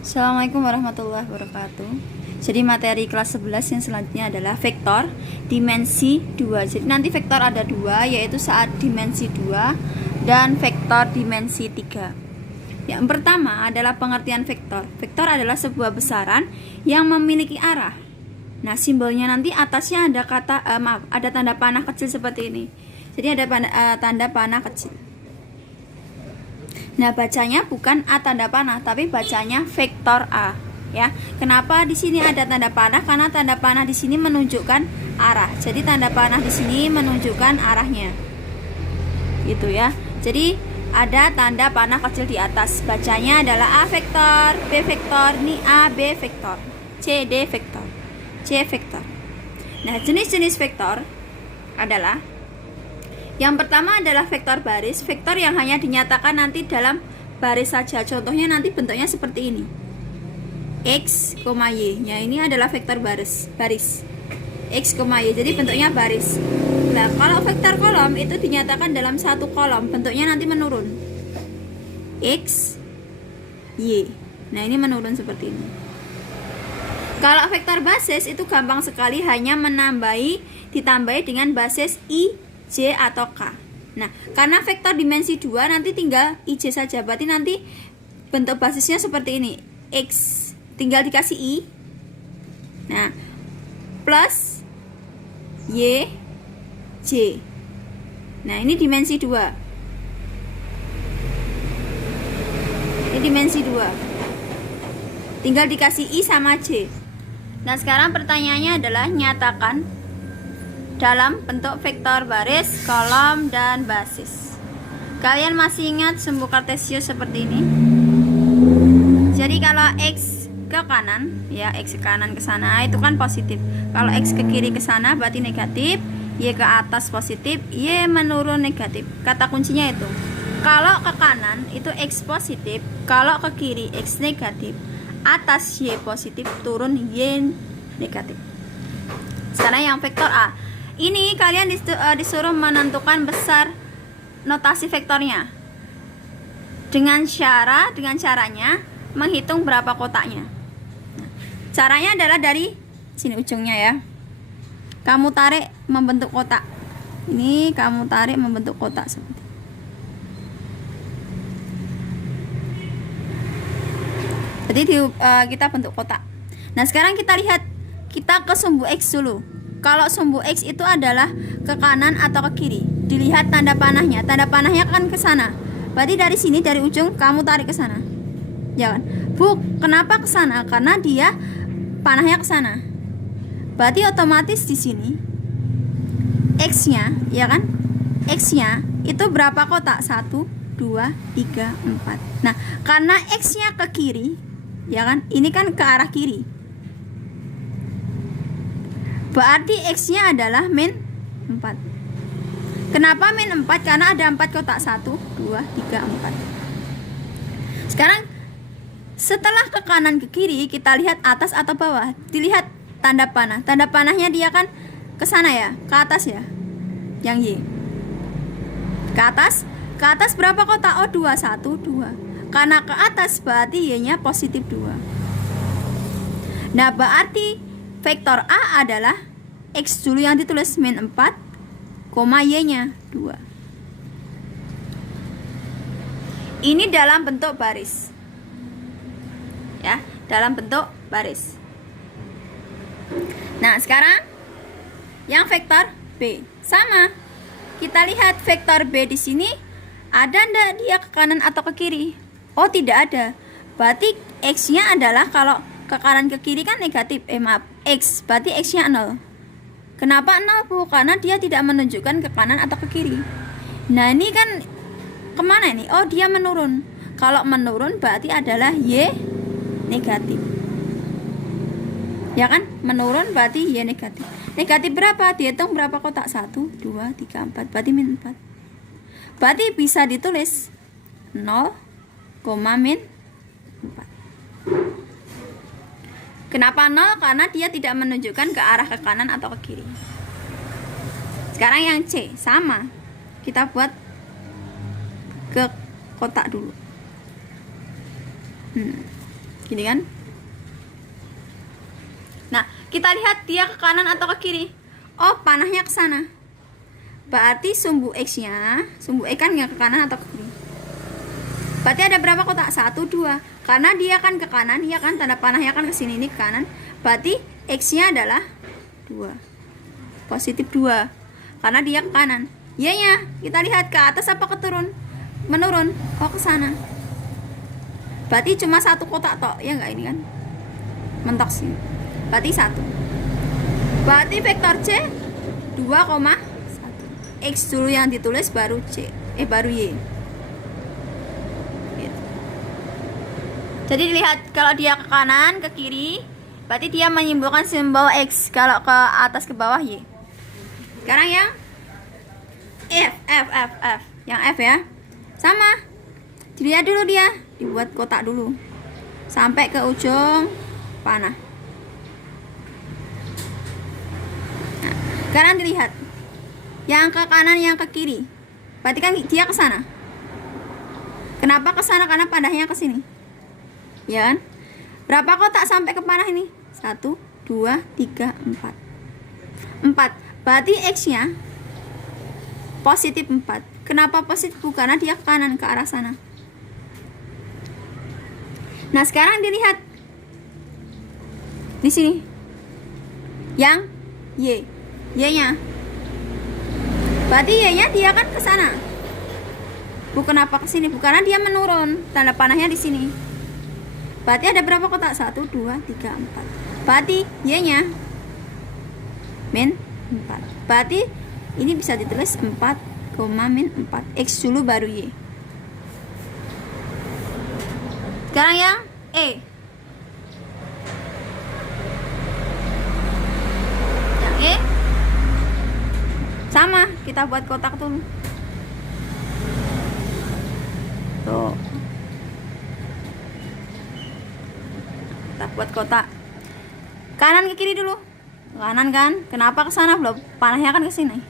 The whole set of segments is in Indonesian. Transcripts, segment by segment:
Assalamualaikum warahmatullahi wabarakatuh. Jadi materi kelas 11 yang selanjutnya adalah vektor dimensi 2. Jadi nanti vektor ada 2, yaitu saat dimensi 2 dan vektor dimensi 3. Yang pertama adalah pengertian vektor. Vektor adalah sebuah besaran yang memiliki arah. Nah, simbolnya nanti atasnya ada ada tanda panah kecil seperti ini. Jadi ada tanda panah kecil. Nah, bacanya bukan A tanda panah, tapi bacanya vektor A, ya. Kenapa di sini ada tanda panah? Karena tanda panah di sini menunjukkan arah. Jadi tanda panah di sini menunjukkan arahnya. Gitu ya. Jadi ada tanda panah kecil di atas. Bacanya adalah A vektor, B vektor, ini A, B vektor, C, D vektor, C vektor. Nah, jenis-jenis vektor adalah yang pertama adalah vektor baris, vektor yang hanya dinyatakan nanti dalam baris saja. Contohnya nanti bentuknya seperti ini. X, Y. Ya, ini adalah vektor baris. X, Y. Jadi bentuknya baris. Nah, kalau vektor kolom itu dinyatakan dalam satu kolom, bentuknya nanti menurun. X, Y. Nah, ini menurun seperti ini. Kalau vektor basis itu gampang sekali, hanya ditambahi dengan basis I, J atau K. Nah, karena vektor dimensi 2 nanti tinggal IJ saja. Berarti nanti bentuk basisnya seperti ini. X tinggal dikasih I. Nah, plus Y, J. Nah, ini dimensi 2. Ini dimensi 2. Tinggal dikasih I sama J. Nah, sekarang pertanyaannya adalah nyatakan dalam bentuk vektor baris, kolom, dan basis. Kalian masih ingat sumbu kartesius seperti ini? Jadi kalau X ke kanan, ya X ke kanan ke sana itu kan positif. Kalau X ke kiri ke sana berarti negatif. Y ke atas positif, Y menurun negatif. Kata kuncinya itu. Kalau ke kanan itu X positif, kalau ke kiri X negatif, atas Y positif, turun Y negatif. Sekarang yang vektor A. Ini kalian disuruh menentukan besar notasi vektornya. Dengan caranya menghitung berapa kotaknya. Nah, caranya adalah dari sini ujungnya ya. Kamu tarik membentuk kotak. Ini kamu tarik membentuk kotak seperti. Jadi kita bentuk kotak. Nah, sekarang kita lihat, kita ke sumbu X dulu. Kalau sumbu X itu adalah ke kanan atau ke kiri, dilihat tanda panahnya. Tanda panahnya kan ke sana. Berarti dari sini, dari ujung kamu tarik ke sana. Jangan. Bu, kenapa ke sana? Karena dia panahnya ke sana. Berarti otomatis di sini X-nya, ya kan? X-nya itu berapa kotak? 1, 2, 3, 4. Nah, karena X-nya ke kiri, ya kan? Ini kan ke arah kiri. Berarti X-nya adalah min 4. Kenapa min 4? Karena ada 4 kotak. 1, 2, 3, 4. Sekarang setelah ke kanan ke kiri, kita lihat atas atau bawah. Dilihat tanda panah. Tanda panahnya dia kan ke sana ya, ke atas ya. Yang Y. Ke atas. Ke atas berapa kotak? Oh, 2, 1, 2. Karena ke atas berarti Y-nya positif 2. Nah, berarti vektor A adalah X dulu yang ditulis min 4, Y-nya 2. Ini dalam bentuk baris. Ya, dalam bentuk baris. Nah, sekarang yang vektor B sama. Kita lihat vektor B di sini ada ndak dia ke kanan atau ke kiri? Oh, tidak ada. Berarti X-nya adalah kalau ke kanan ke kiri kan negatif, X, berarti X-nya 0. Kenapa 0, Bu? Karena dia tidak menunjukkan ke kanan atau ke kiri. Nah, ini kan kemana ini? Oh, dia menurun. Kalau menurun berarti adalah Y negatif. Ya kan? Menurun berarti Y negatif. Negatif berapa? Dihitung berapa kotak? 1, 2, 3, 4. Berarti min 4. Berarti bisa ditulis 0, min 4. Kenapa 0? Karena dia tidak menunjukkan ke arah ke kanan atau ke kiri. Sekarang yang C sama. Kita buat ke kotak dulu. Gini kan. Nah, kita lihat dia ke kanan atau ke kiri. Oh, panahnya ke sana. Berarti sumbu X-nya, sumbu X kan yang ke kanan atau ke kiri. Berarti ada berapa kotak? 1, 2. Karena dia kan ke kanan, ya kan, tanda panahnya kan ke sini, ini ke kanan. Berarti X-nya adalah 2. Positif 2. Karena dia ke kanan. Y-nya, kita lihat ke atas apa ke turun? Menurun. Oh, ke sana. Berarti cuma 1 kotak tok, ya enggak ini kan? Mentok sih. Berarti 1. Berarti vektor C 2,1. X dulu yang ditulis baru C, baru Y. Gitu. Jadi dilihat kalau dia ke kanan, ke kiri, berarti dia menyimbolkan simbol X. Kalau ke atas ke bawah Y. Sekarang yang F. Yang F ya. Sama. Dilihat dulu dia, dibuat kotak dulu. Sampai ke ujung panah. Nah, sekarang dilihat. Yang ke kanan, yang ke kiri. Berarti kan dia ke sana. Kenapa ke sana? Karena panahnya ke sini. Ya kan? Berapa kotak sampai ke panah ini? 1, 2, 3, 4. 4. Berarti X-nya positif 4. Kenapa positif? Karena dia ke kanan, ke arah sana. Nah, sekarang dilihat di sini. Yang Y. Y-nya. Berarti Y-nya dia kan ke sana. Bukan apa ke sini? Bukan, karena dia menurun. Tanda panahnya di sini. Berarti ada berapa kotak? 1, 2, 3, 4. Berarti Y-nya min 4. Berarti ini bisa ditulis 4, min 4. X dulu baru Y. Sekarang yang E. Yang E sama, kita buat kotak dulu. Tuh. Kita buat kotak. Kanan ke kiri dulu. Kanan kan? Kenapa ke sana? Belum. Panahnya kan ke sini.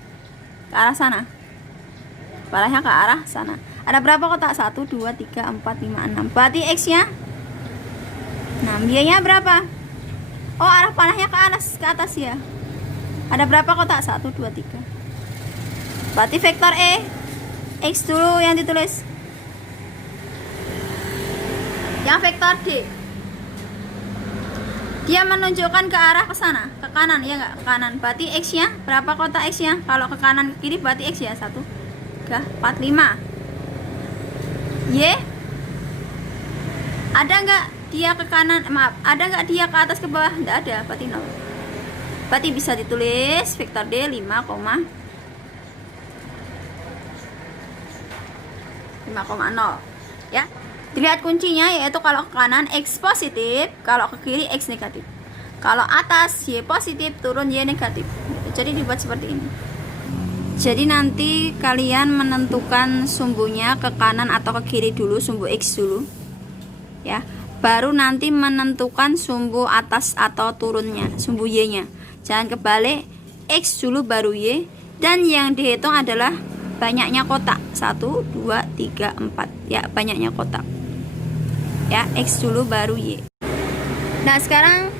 Ke arah sana. Panahnya ke arah sana. Ada berapa kotak? 1, 2, 3, 4, 5, 6. Berarti X-nya 6. Y-nya berapa? Oh, arah panahnya ke atas ya. Ada berapa kotak? 1, 2, 3. Berarti vektor E X dulu yang ditulis. Yang vektor D, dia menunjukkan ke arah ke sana, ke kanan ya enggak? Ke kanan. Berarti X-nya berapa kotak X-nya? Kalau ke kanan ke kiri berarti X ya 1, 3, 4, 5. Y ada enggak dia ke kanan? Maaf, ada enggak dia ke atas ke bawah? Enggak ada, berarti 0. Berarti bisa ditulis vektor D 5,0 ya. Dilihat kuncinya yaitu kalau ke kanan X positif, kalau ke kiri X negatif. Kalau atas Y positif, turun Y negatif. Jadi dibuat seperti ini. Jadi nanti kalian menentukan sumbunya ke kanan atau ke kiri dulu, sumbu X dulu. Ya. Baru nanti menentukan sumbu atas atau turunnya, sumbu Y-nya. Jangan kebalik, X dulu baru Y, dan yang dihitung adalah banyaknya kotak. 1, 2, 3, 4. Ya, banyaknya kotak. Ya, X dulu baru Y. Nah, sekarang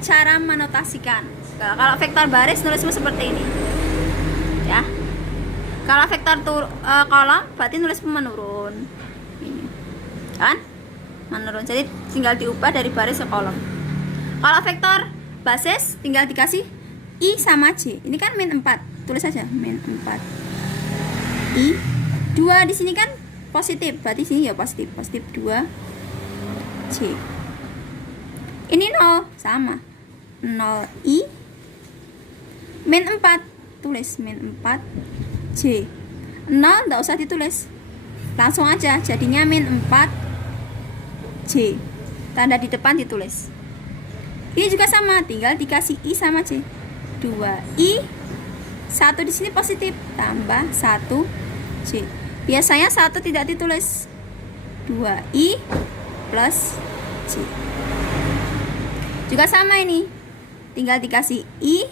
cara menotasikan. Kalau vektor baris nulisnya seperti ini. Ya. Kalau vektor kolom berarti nulis menurun. Ini. Kan? Menurun. Jadi tinggal diubah dari baris ke kolom. Kalau vektor basis tinggal dikasih I sama J. Ini kan min 4. Tulis saja min 4. I 2 di sini kan positif, berarti sini ya positif 2 C. Ini 0 sama 0 I min 4, tulis min 4 J. 0 enggak usah ditulis, langsung aja jadinya min 4 J, tanda di depan ditulis. Ini juga sama, tinggal dikasih I sama J. 2I 1 di sini positif, tambah 1 C. Biasanya 1 tidak ditulis. 2I plus C. Juga sama ini. Tinggal dikasih I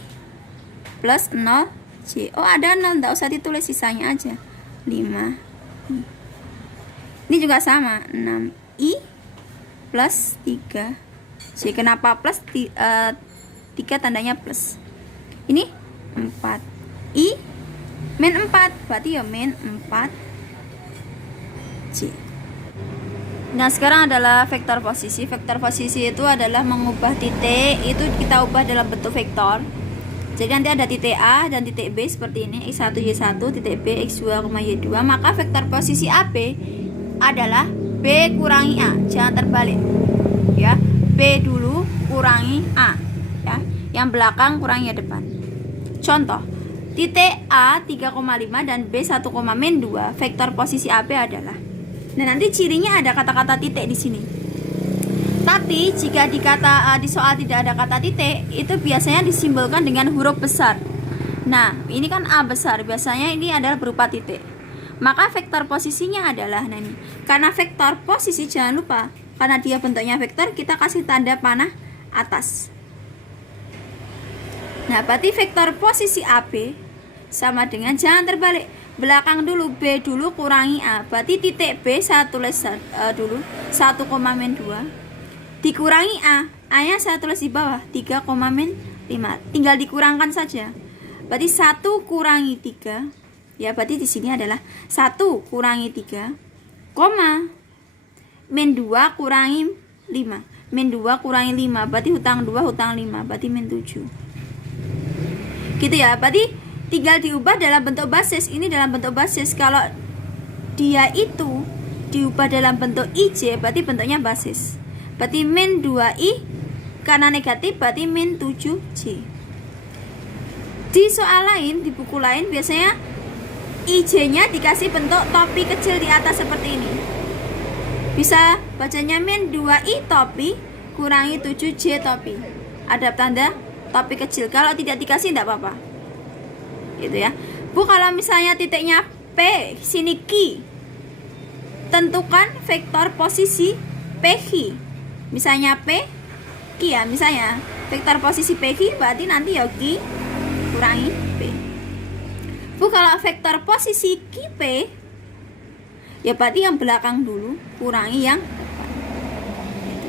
plus 0 C. Oh, ada 0, enggak usah ditulis, sisanya aja. 5. Ini juga sama, 6I plus 3 C. Kenapa plus? 3 tandanya plus. Ini 4 I min 4, berarti ya min 4 C. Nah sekarang adalah vektor posisi. Vektor posisi itu adalah mengubah titik, itu kita ubah dalam bentuk vektor. Jadi nanti ada titik A dan titik B seperti ini, X1 Y1, titik B X2, Y2. Maka vektor posisi AB adalah B kurangi A, jangan terbalik ya. B dulu kurangi A ya, yang belakang kurangi yang depan. Contoh, titik A 3,5 dan B 1,2. Vektor posisi AB adalah. Nah, nanti cirinya ada kata-kata titik di sini. Tapi jika di soal tidak ada kata titik, itu biasanya disimbolkan dengan huruf besar. Nah, ini kan A besar, biasanya ini adalah berupa titik. Maka vektor posisinya adalah, nah ini, karena vektor posisi jangan lupa, karena dia bentuknya vektor, kita kasih tanda panah atas. Nah, berarti vektor posisi AB sama dengan, jangan terbalik, belakang dulu, B dulu kurangi A. Berarti titik B saya tulis dulu 1,2 dikurangi A, A nya saya tulis di bawah 3,5. Tinggal dikurangkan saja. Berarti 1 kurangi 3. Ya, berarti di sini adalah 1 kurangi 3, min 2 kurangi 5. Min 2 kurangi 5, berarti hutang 2 hutang 5, berarti min 7. Gitu ya, berarti tinggal diubah dalam bentuk basis. Ini dalam bentuk basis. Kalau dia itu diubah dalam bentuk IJ, berarti bentuknya basis. Berarti min 2I, karena negatif berarti min 7J. Di soal lain, di buku lain biasanya IJ nya dikasih bentuk topi kecil di atas seperti ini. Bisa bacanya min 2I topi kurangi 7J topi. Ada tanda topi kecil. Kalau tidak dikasih tidak apa-apa, gitu ya. Bu, kalau misalnya titiknya P, sini Q, tentukan vektor posisi PQ. Misalnya P, Q ya, misalnya vektor posisi PQ berarti nanti ya Q kurangi P. Bu, kalau vektor posisi QP, ya berarti yang belakang dulu kurangi yang depan.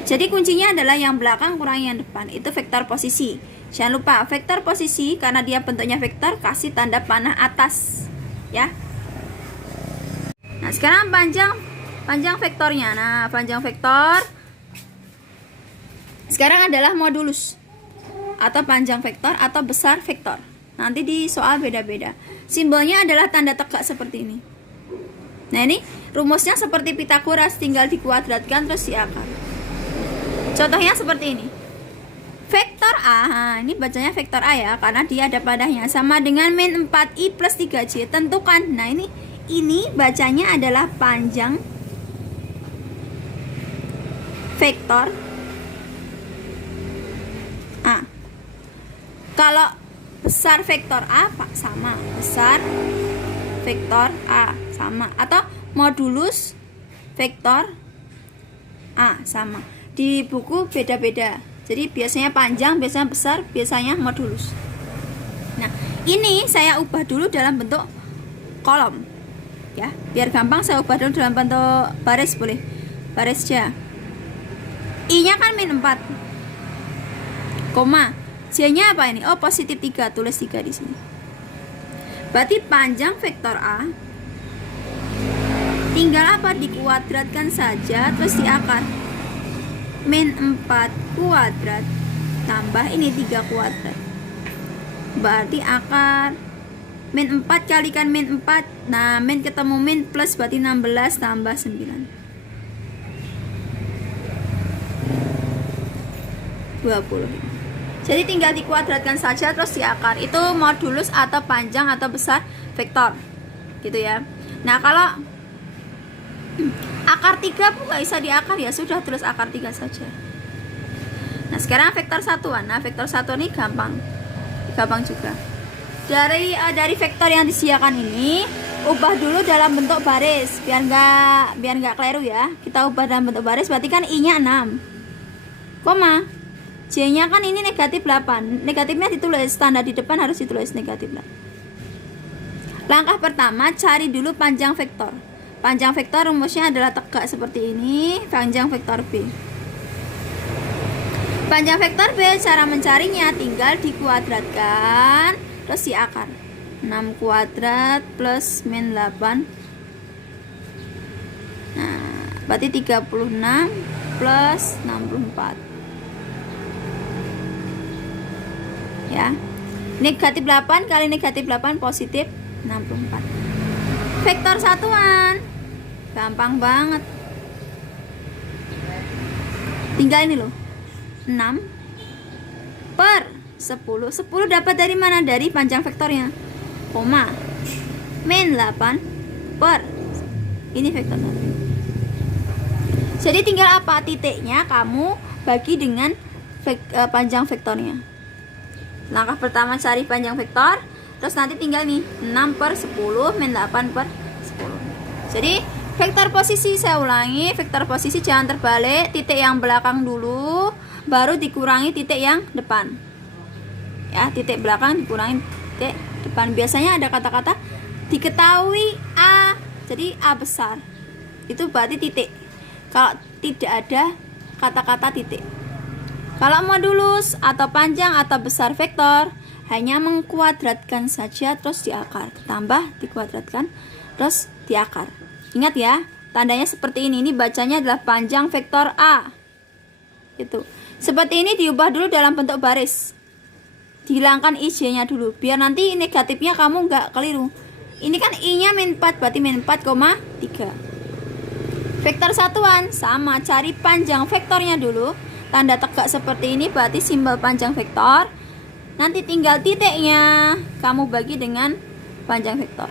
Jadi kuncinya adalah yang belakang kurangi yang depan. Itu vektor posisi. Jangan lupa vektor posisi, karena dia bentuknya vektor, kasih tanda panah atas ya. Nah sekarang panjang vektornya. Nah panjang vektor sekarang adalah modulus atau panjang vektor atau besar vektor. Nanti di soal beda-beda. Simbolnya adalah tanda tegak seperti ini. Nah ini rumusnya seperti Pitagoras, tinggal dikuadratkan terus diakar. Contohnya seperti ini. Vektor A, ini bacanya vektor A ya, karena dia ada padahnya, sama dengan min 4I plus 3J. Tentukan. Nah ini bacanya adalah panjang vektor A. Kalau besar vektor A Pak sama, besar vektor A sama, atau modulus vektor A sama. Di buku beda-beda. Jadi biasanya panjang, biasanya besar, biasanya modulus. Nah, ini saya ubah dulu dalam bentuk kolom. Ya, biar gampang saya ubah dulu dalam bentuk baris, boleh. Baris aja. I-nya kan min 4. Koma. J-nya apa ini? Oh, positif 3, tulis 3 di sini. Berarti panjang vektor A tinggal apa? Dikuadratkan saja terus diakar. Min 4 kuadrat tambah ini 3 kuadrat, berarti akar min 4 kalikan min 4. Nah min ketemu min plus, berarti 16 tambah 9, 20. Jadi tinggal dikuadratkan saja terus diakar. Itu modulus atau panjang atau besar vektor, gitu ya. Nah kalau akar 3 pun nggak bisa diakar, ya sudah tulis akar 3 saja. Nah sekarang vektor satuan. Nah vektor satuan ini gampang juga. Dari vektor yang disediakan ini, ubah dulu dalam bentuk baris biar nggak keliru ya. Kita ubah dalam bentuk baris, berarti kan I-nya 6, koma J-nya kan ini negatif 8. Negatifnya ditulis, tanda di depan harus ditulis negatif 8. Langkah pertama, cari dulu panjang vektor. Panjang vektor rumusnya adalah tegak seperti ini, panjang vektor B. Panjang vektor B, cara mencarinya tinggal dikuadratkan terus diakar. 6 kuadrat plus min 8. Nah, berarti 36 plus 64. Ya. Negatif 8 kali negatif 8 positif 64. Vektor satuan. Gampang banget. Tinggal ini loh. 6 per 10. 10 dapat dari mana? Dari panjang vektornya. Koma. Min 8 per. Ini vektor 1. Jadi tinggal apa? Titiknya kamu bagi dengan panjang vektornya. Langkah pertama cari panjang vektor. Terus nanti tinggal nih 6 per 10 min 8 per 10. Jadi vektor posisi, saya ulangi, vektor posisi jangan terbalik. Titik yang belakang dulu, baru dikurangi titik yang depan. Ya, titik belakang dikurangi titik depan. Biasanya ada kata-kata diketahui A, jadi A besar. Itu berarti titik. Kalau tidak ada kata-kata titik. Kalau modulus atau panjang atau besar vektor, hanya mengkuadratkan saja terus diakar. Tambah, dikuadratkan, terus diakar. Ingat ya, tandanya seperti ini. Ini bacanya adalah panjang vektor A. Gitu. Seperti ini diubah dulu dalam bentuk baris. Dihilangkan IJ-nya dulu, biar nanti negatifnya kamu nggak keliru. Ini kan I-nya min 4, berarti min 4,3. Vektor satuan, sama, cari panjang vektornya dulu. Tanda tegak seperti ini berarti simbol panjang vektor. Nanti tinggal titiknya kamu bagi dengan panjang vektor.